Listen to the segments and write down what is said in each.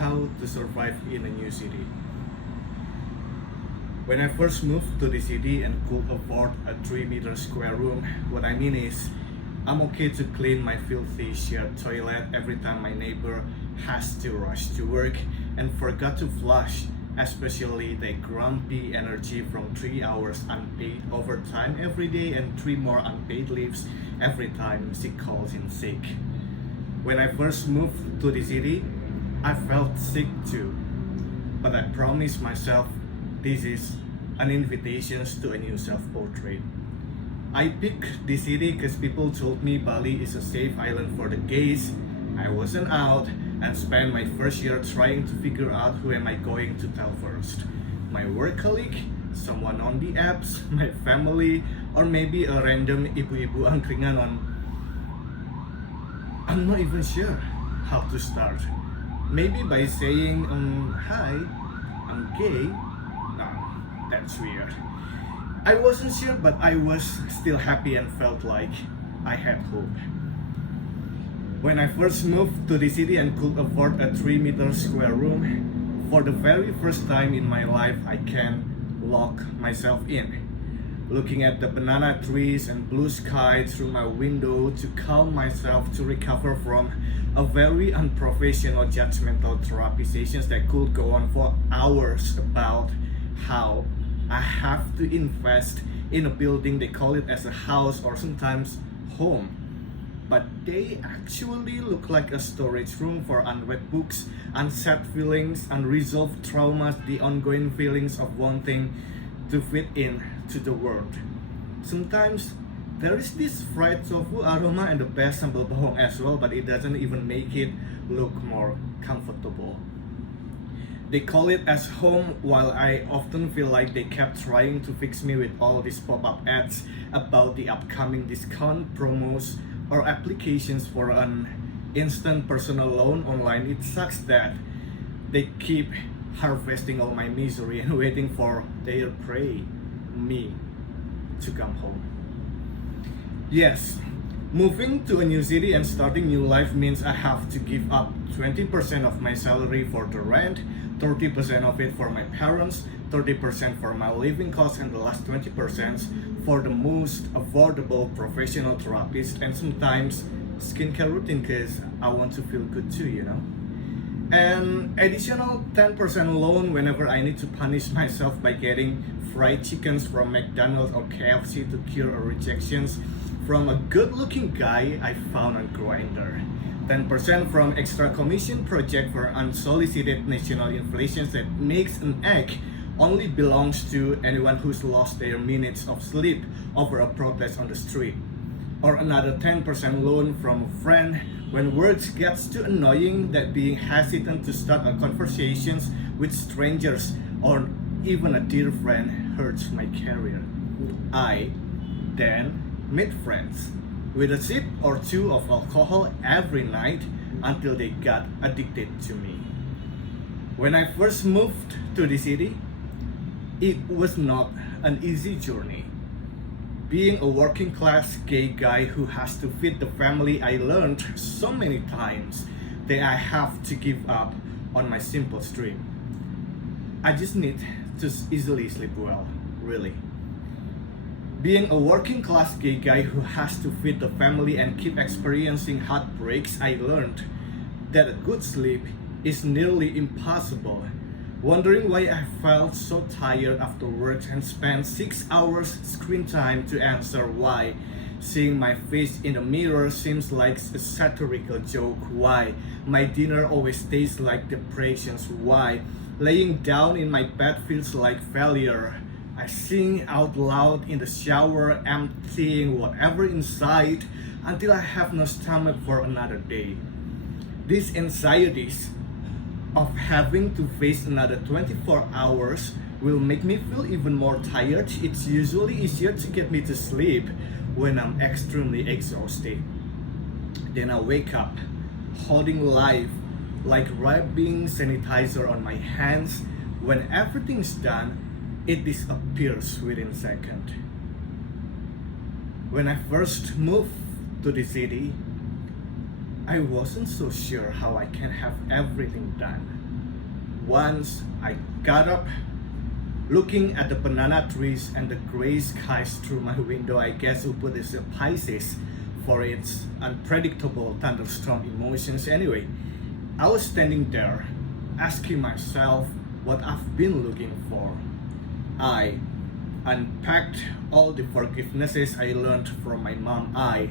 how to survive in a new city. When I first moved to the city and could afford a 3-meter square room, what I mean is I'm okay to clean my filthy shared toilet every time my neighbor has to rush to work and forgot to flush, especially the grumpy energy from 3 hours unpaid overtime every day and 3 more unpaid leaves every time she calls in sick. When I first moved to the city, I felt sick too, but I promised myself this is an invitation to a new self-portrait. I picked the city because people told me Bali is a safe island for the gays. I wasn't out and spent my first year trying to figure out who am I going to tell first. My work colleague, someone on the apps, my family, or maybe a random ibu-ibu angkringan on. I'm not even sure how to start. Maybe by saying, hi, I'm gay. No, that's weird. I wasn't sure, but I was still happy and felt like I had hope. When I first moved to the city and could afford a 3-meter square room, for the very first time in my life, I can lock myself in. Looking at the banana trees and blue sky through my window to calm myself to recover from a very unprofessional judgmental therapy sessions that could go on for hours about how I have to invest in a building, they call it as a house or sometimes home. But they actually look like a storage room for unread books, unsaid feelings, unresolved traumas, the ongoing feelings of wanting to fit in to the world. Sometimes there is this fried tofu aroma and the best sambal bawang as well, but it doesn't even make it look more comfortable. They call it as home, while I often feel like they kept trying to fix me with all these pop-up ads about the upcoming discount promos or applications for an instant personal loan online. It sucks that they keep harvesting all my misery and waiting for their prey, me, to come home. Yes, moving to a new city and starting new life means I have to give up 20% of my salary for the rent, 30% of it for my parents, 30% for my living costs, and the last 20% for the most affordable professional therapist and sometimes skincare routine because I want to feel good too, you know. An additional 10% loan whenever I need to punish myself by getting fried chickens from McDonald's or KFC to cure rejections from a good-looking guy I found on Grindr. 10% from extra commission project for unsolicited national inflation that makes an egg only belongs to anyone who's lost their minutes of sleep over a protest on the street. Or another 10% loan from a friend when words gets too annoying that being hesitant to start a conversations with strangers or even a dear friend hurts my career. I then meet friends with a sip or two of alcohol every night until they got addicted to me. When I first moved to the city, it was not an easy journey. Being a working class gay guy who has to feed the family, I learned so many times that I have to give up on my simple dream. I just need to easily sleep well, really. Being a working class gay guy who has to feed the family and keep experiencing heartbreaks, I learned that a good sleep is nearly impossible. Wondering why I felt so tired after work and spent 6 hours screen time to answer why seeing my face in the mirror seems like a satirical joke, why my dinner always tastes like depressions, why laying down in my bed feels like failure. I sing out loud in the shower, emptying whatever inside until I have no stomach for another day. These anxieties of having to face another 24 hours will make me feel even more tired. It's usually easier to get me to sleep when I'm extremely exhausted. Then I wake up holding life like rubbing sanitizer on my hands. When everything's done, it disappears within a second. When I first moved to the city, I wasn't so sure how I can have everything done. Once I got up, looking at the banana trees and the gray skies through my window. I guess Ubud is a Pisces for its unpredictable thunderstorm emotions. Anyway, I was standing there asking myself what I've been looking for. I unpacked all the forgivenesses I learned from my mom. I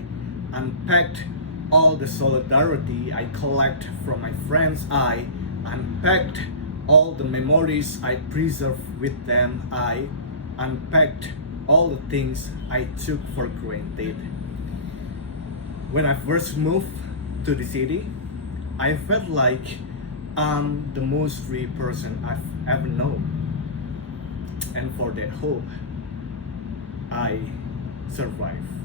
unpacked all the solidarity I collect from my friends. I unpacked all the memories I preserve with them. I unpacked all the things I took for granted. When I first moved to the city, I felt like I'm the most free person I've ever known. And for that hope, I survived.